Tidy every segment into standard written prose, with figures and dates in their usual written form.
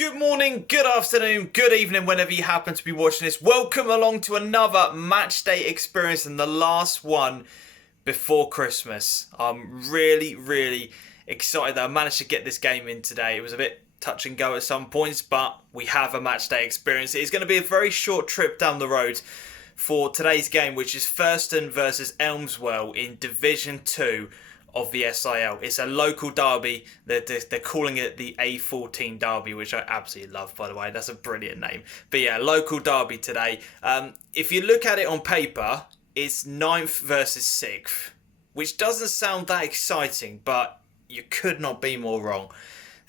Good morning, good afternoon, good evening, whenever you happen to be watching this. Welcome along to another match day experience and the last one before Christmas. I'm really excited that I managed to get this game in today. It was a bit touch and go at some points, but we have a match day experience. It's going to be a very short trip down the road for today's game, which is Thurston versus Elmswell in Division 2 of the SIL. It's a local derby. They're calling it the A14 derby, which I absolutely love, by the way. That's a brilliant name. But yeah, local derby today. If you look at it on paper, it's 9th versus 6th, which doesn't sound that exciting, but you could not be more wrong.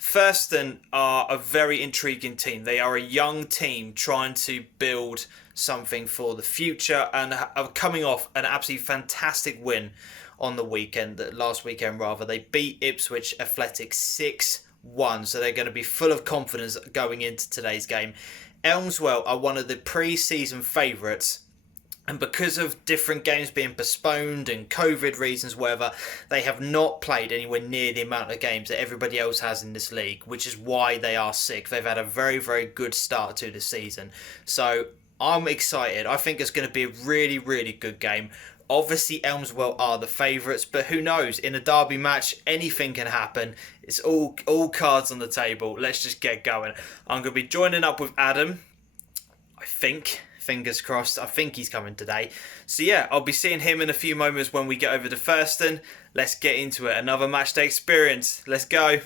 Thurston are a very intriguing team. They are a young team trying to build something for the future and are coming off an absolutely fantastic win on the weekend, last weekend rather. They beat Ipswich Athletic 6-1, so they're going to be full of confidence going into today's game. Elmswell are one of the pre-season favourites, and because of different games being postponed and COVID reasons, whatever, they have not played anywhere near the amount of games that everybody else has in this league, which is why they are sick. They've had a very good start to the season. So I'm excited. I think it's going to be a really good game. Obviously, Elmswell are the favourites, but who knows? In a derby match, anything can happen. It's all cards on the table. Let's just get going. I'm going to be joining up with Adam, I think. Fingers crossed. I think he's coming today. So yeah, I'll be seeing him in a few moments when we get over to Thurston. Let's get into it. Another matchday experience. Let's go.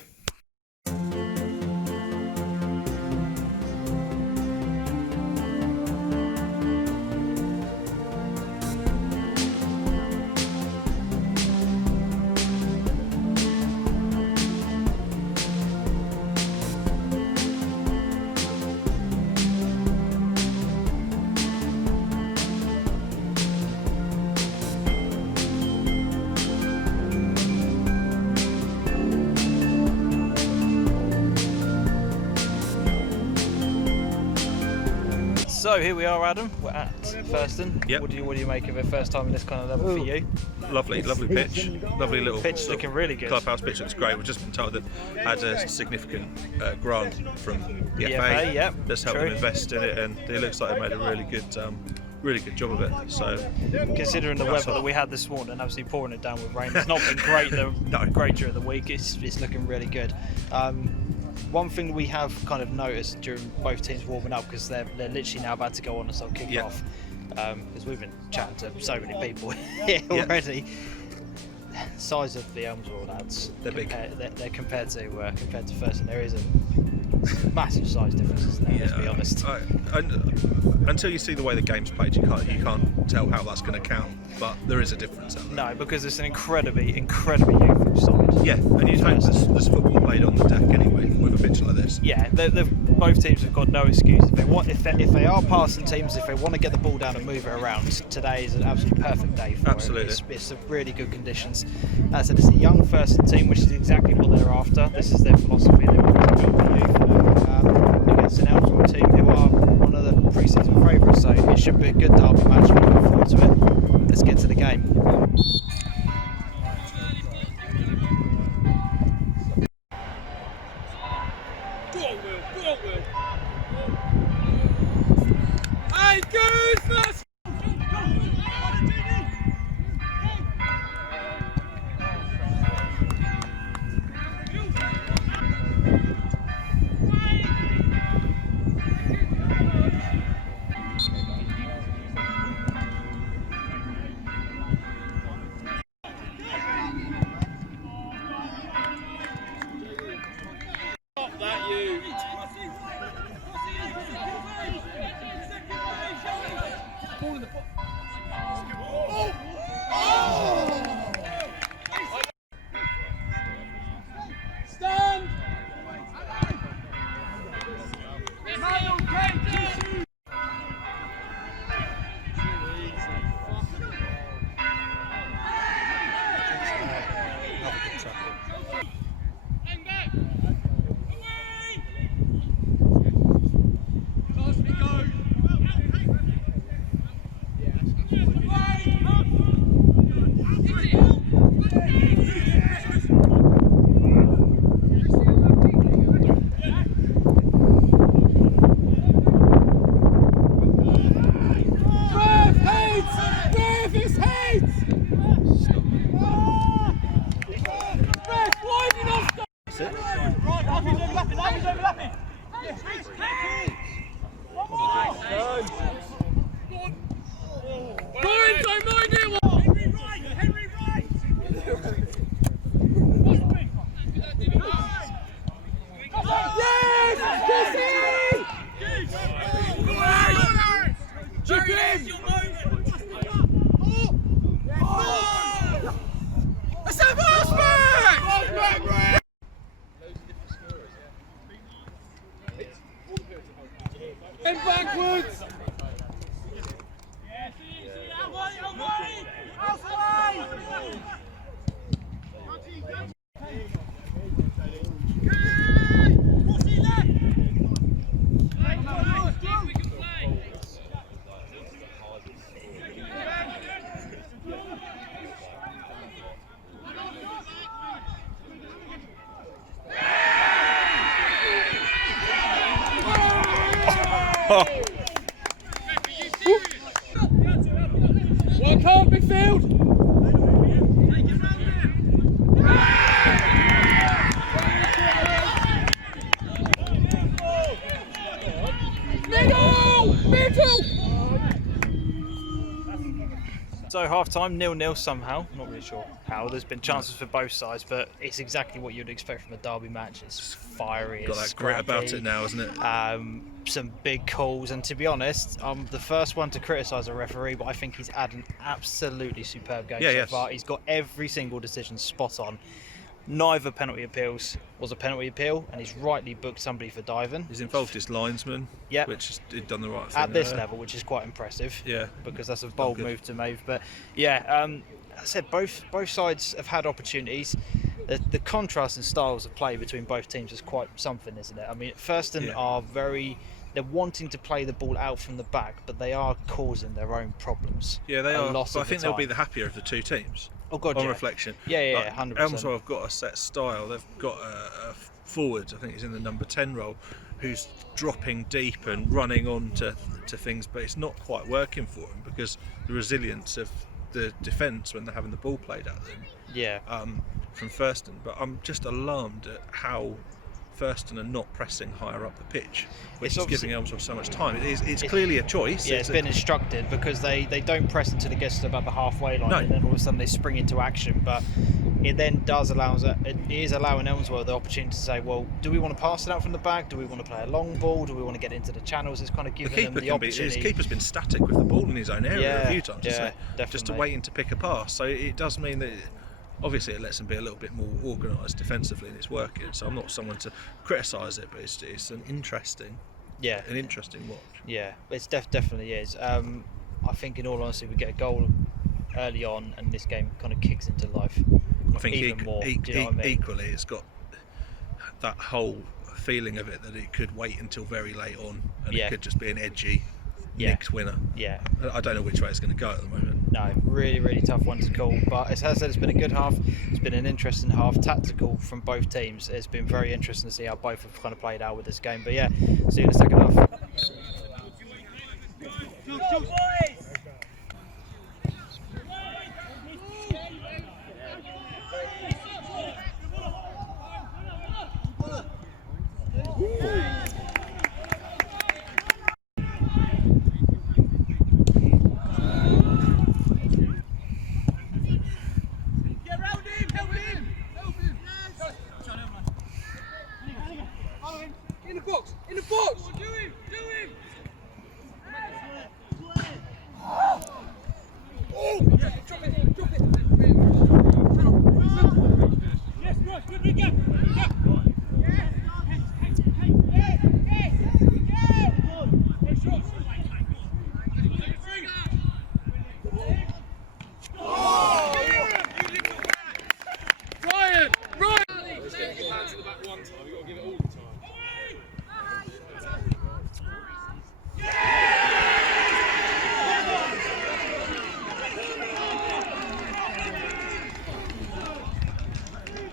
So here we are, Adam. We're at Thurston. Yep. What do you make of it? First time in this kind of level for you? Lovely pitch. Lovely little Pitch looking really good. clubhouse pitch. Looks great. We've just been told that had a significant grant from the FA. Yep. Let's help them invest in it, and it looks like they made a really good job of it. So, considering the weather that we had this morning, absolutely pouring it down with rain, it's not been great. Great during the week. It's looking really good. One thing we have kind of noticed during both teams warming up, because they're literally now about to go on and start kicking off, because we've been chatting to so many people here already. Size of the Elmswell lads, they're big. They're compared to Thurston. There is a massive size difference there. Let's be honest. Until you see the way the game's played, you can't tell how that's going to count. But there is a difference out there. No, because it's an incredibly youthful side. Yeah, and you'd hope there's football played on the deck anyway with a pitch like this. Yeah, both teams have got no excuse. If they are passing teams, if they want to get the ball down and move it around, today is an absolutely perfect day for Absolutely. it. It's really good conditions. As I said, it's a young Thurston team, which is exactly what they're after. This is their philosophy. They want to build the youth against an Elmswell team who are one of the pre-season favourites. So it should be a good derby match. We're looking forward to it. Let's get to the game. Hey, good first. That you. Stand! Ryan, don't mind it! Henry right! Chip in! Let's have Osman! And backwards! One card, midfield! So half-time, 0-0 somehow. Not really sure how. There's been chances for both sides, but it's exactly what you'd expect from a derby match. It's fiery, Got it's that grit about scrappy, it now, isn't it? some big calls, and to be honest, I'm the first one to criticise a referee, but I think he's had an absolutely superb game so far. He's got every single decision spot on. Neither penalty appeals was a penalty appeal, and he's rightly booked somebody for diving. He's involved his linesman, which has done the right thing at this level, which is quite impressive. Yeah, because that's a bold move to make. But yeah, I said both sides have had opportunities. The contrast in styles of play between both teams is quite something, isn't it? I mean, Thurston are they're wanting to play the ball out from the back, but they are causing their own problems. Yeah, they are. But I think they'll be the happier of the two teams. Oh God, on reflection. Yeah, 100%. Elmswell have got a set style. They've got a forward, I think he's in the number 10 role, who's dropping deep and running on to things, but it's not quite working for him because the resilience of the defence when they're having the ball played at them. From Thurston. But I'm just alarmed at how Thurston are not pressing higher up the pitch, which is giving Elmswell so much time. It's clearly a choice. Yeah, it's been instructed because they don't press until it gets to about the halfway line, and then all of a sudden they spring into action. But it then is allowing Elmswell the opportunity to say, well, do we want to pass it out from the back? Do we want to play a long ball? Do we want to get into the channels? It's kind of giving them the opportunity. His keeper's been static with the ball in his own area a few times, definitely. Just waiting to pick a pass. So it does mean that obviously it lets them be a little bit more organised defensively, and it's working. So I'm not someone to criticise it, but it's an interesting watch. Yeah, it's definitely is. I think in all honesty we get a goal early on and this game kind of kicks into life. I think even more. Do you know what I mean? Equally it's got that whole feeling of it that it could wait until very late on and it could just be an edgy Nick's winner. Yeah, I don't know which way it's going to go at the moment. No, really, really tough one to call. But as I said, it's been a good half. It's been an interesting half, tactical from both teams. It's been very interesting to see how both have kind of played out with this game. But yeah, see you in the second half. In the box! Do him! Oh! Yeah, drop it! Yes, right, good go! Ryan! Take your hands to the back one time, you've got to give it all the time.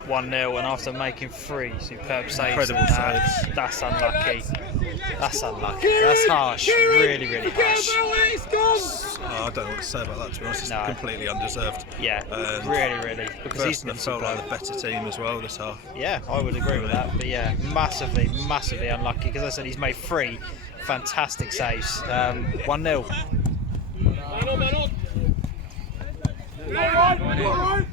1-0, and after making 3 superb saves, Incredible saves. That's unlucky. That's unlucky. That's harsh. Really, really harsh. I don't know what to say about that, to be honest. It's completely undeserved. Yeah, really. Because he's Thurston have felt like the better team as well this half. Yeah, I would agree with that. But yeah, massively unlucky. Because I said he's made 3 fantastic saves. 1-0. Man on.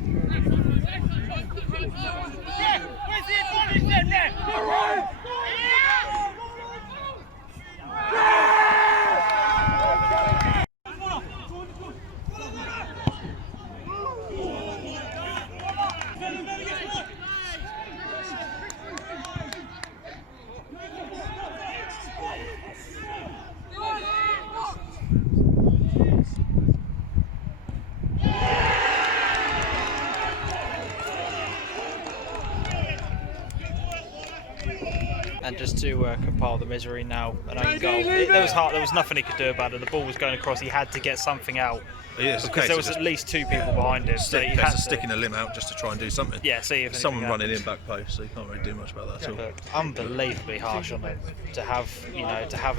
And just to compile the misery now, an own goal. There was nothing he could do about it. The ball was going across. He had to get something out because there was at least 2 people behind him. So he had to sticking a limb out just to try and do something. Yeah, see if someone running in back post, so you can't really do much about that at all. But unbelievably harsh on it to have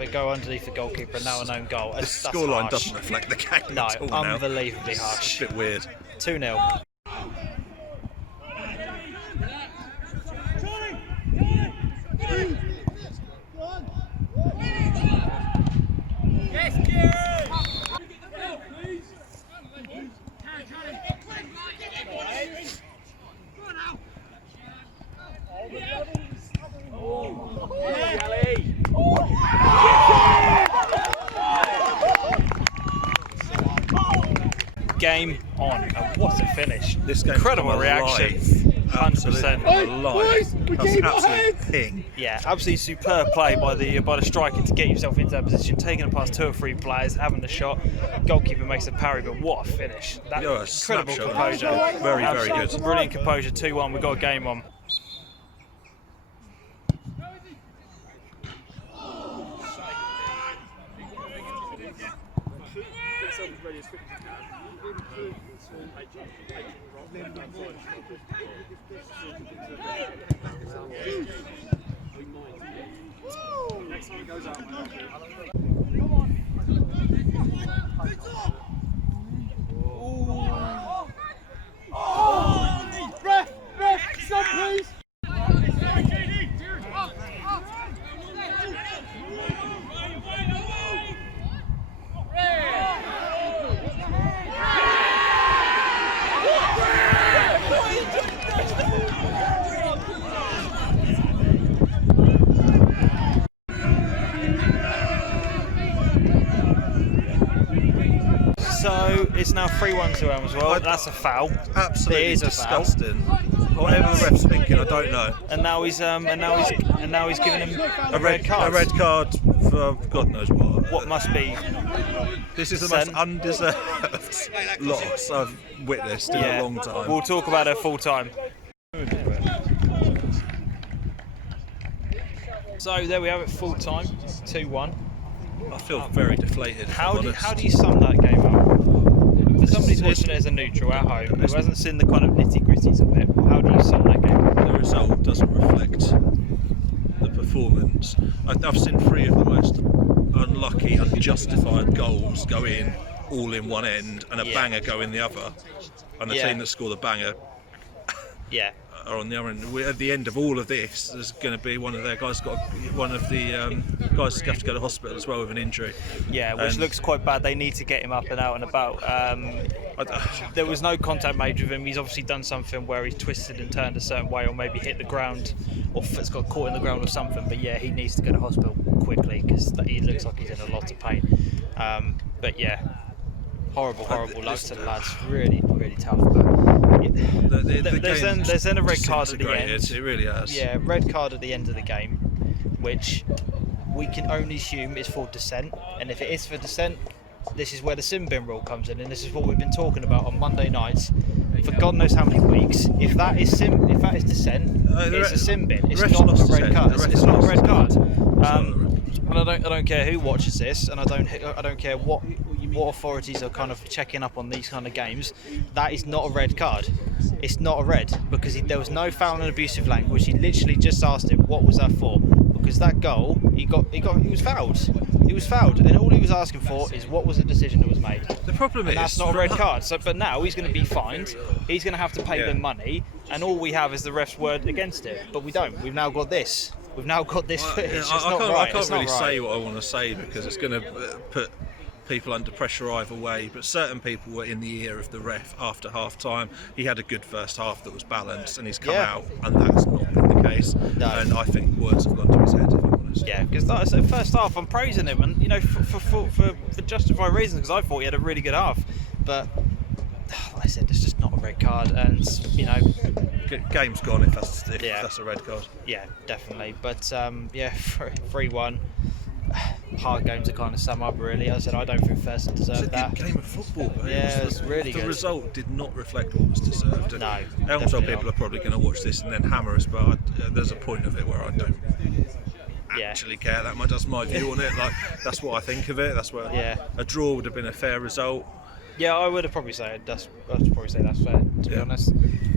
it go underneath the goalkeeper and now an own goal. The scoreline doesn't reflect the game at all now. Unbelievably harsh. It's a bit weird. 2-0. Game on, and what a finish! This game incredible reaction, 100%. That's absolute ping. Yeah, absolutely superb play by the striker to get yourself into that position, taking it past 2 or 3 players, having the shot. Goalkeeper makes a parry, but what a finish! That incredible composure, very good. Brilliant composure. 2-1. We got a game on. Next time it goes out. Ref, stop please. So it's now 3-1 to Elmswell. That's a foul. Absolutely disgusting. Whatever the ref's thinking, I don't know. And now he's giving him a red card. A red card for God knows what. What must be? This is the most undeserved loss I've witnessed in a long time. We'll talk about it full time. So there we have it, full time, 2-1. I feel very deflated. How do you sum that game up? For somebody who's watching it as a neutral at home, who hasn't seen the kind of nitty-gritties of it, how do you sum that game up? The result doesn't reflect the performance. I've seen 3 of the most unlucky, unjustified goals go in all in one end and a banger go in the other. And the team that scored the banger are on the other end. At the end of all of this, there's going to be one of the guys have to go to hospital as well with an injury. Yeah, which looks quite bad. They need to get him up and out and about. There was no contact made with him. He's obviously done something where he's twisted and turned a certain way, or maybe hit the ground, or foot's got caught in the ground or something. But yeah, he needs to go to hospital quickly because he looks like he's in a lot of pain. But yeah, horrible luck to the lads. Really tough. But there's then a red card at the end. It really has. Yeah, red card at the end of the game, which we can only assume is for dissent. And if it is for dissent, this is where the sin bin rule comes in, and this is what we've been talking about on Monday nights for God knows how many weeks. If that is dissent, it's a sin bin. It's not a red card. It's not a red card. And I don't care who watches this, and I don't care what authorities are kind of checking up on these kind of games. That is not a red card. It's not a red because there was no foul and abusive language. He literally just asked him what was that for. The because that goal he was fouled. He was fouled, and all he was asking for is what was the decision that was made. The problem And is that's not a red card. So, but now he's going to be fined. He's going to have to pay them money, and all we have is the ref's word against it. But we don't. We've now got this. We've now got this footage. It's not right. I can't It's not really right. say what I want to say because it's going to put people under pressure either way, but certain people were in the ear of the ref after half time. He had a good first half that was balanced, and he's come out, and that's not been the case. No. And I think words have gone to his head, if I'm honest. Yeah, because like I said, first half I'm praising him, and for justified reasons, because I thought he had a really good half. But like I said, it's just not a red card, and Game's gone if that's a red card. Yeah, definitely. But 3-1. Hard game to kind of sum up, really. As I said, I don't think Thurston deserved It's a that. good game of football, but Yeah, it's really the good. result did not reflect what was deserved. No, Elmswell definitely people not. are probably going to watch this and then hammer us, but there's a point of it where I don't actually care that much. That's my view on it. Like, that's what I think of it. That's where a draw would have been a fair result. Yeah, I would have probably said that's fair. To be honest,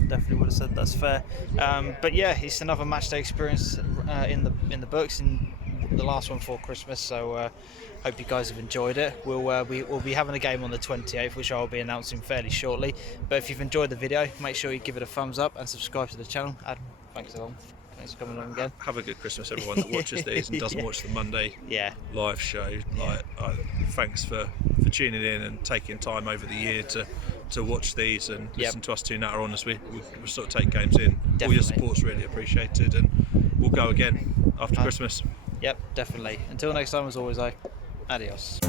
definitely would have said that's fair. But yeah, it's another match day experience in the books, and the last one for Christmas. So hope you guys have enjoyed it. We'll be having a game on the 28th, which I'll be announcing fairly shortly. But if you've enjoyed the video, make sure you give it a thumbs up and subscribe to the channel. Adam, thanks for coming along again. Have a good Christmas, everyone that watches these and doesn't watch the Monday live show. Thanks for tuning in and taking time over the year to watch these and listen to us two natter on as we sort of take games in. Definitely. All your support's really appreciated, and we'll go again after Christmas. Yep, definitely. Until next time, as always, adios.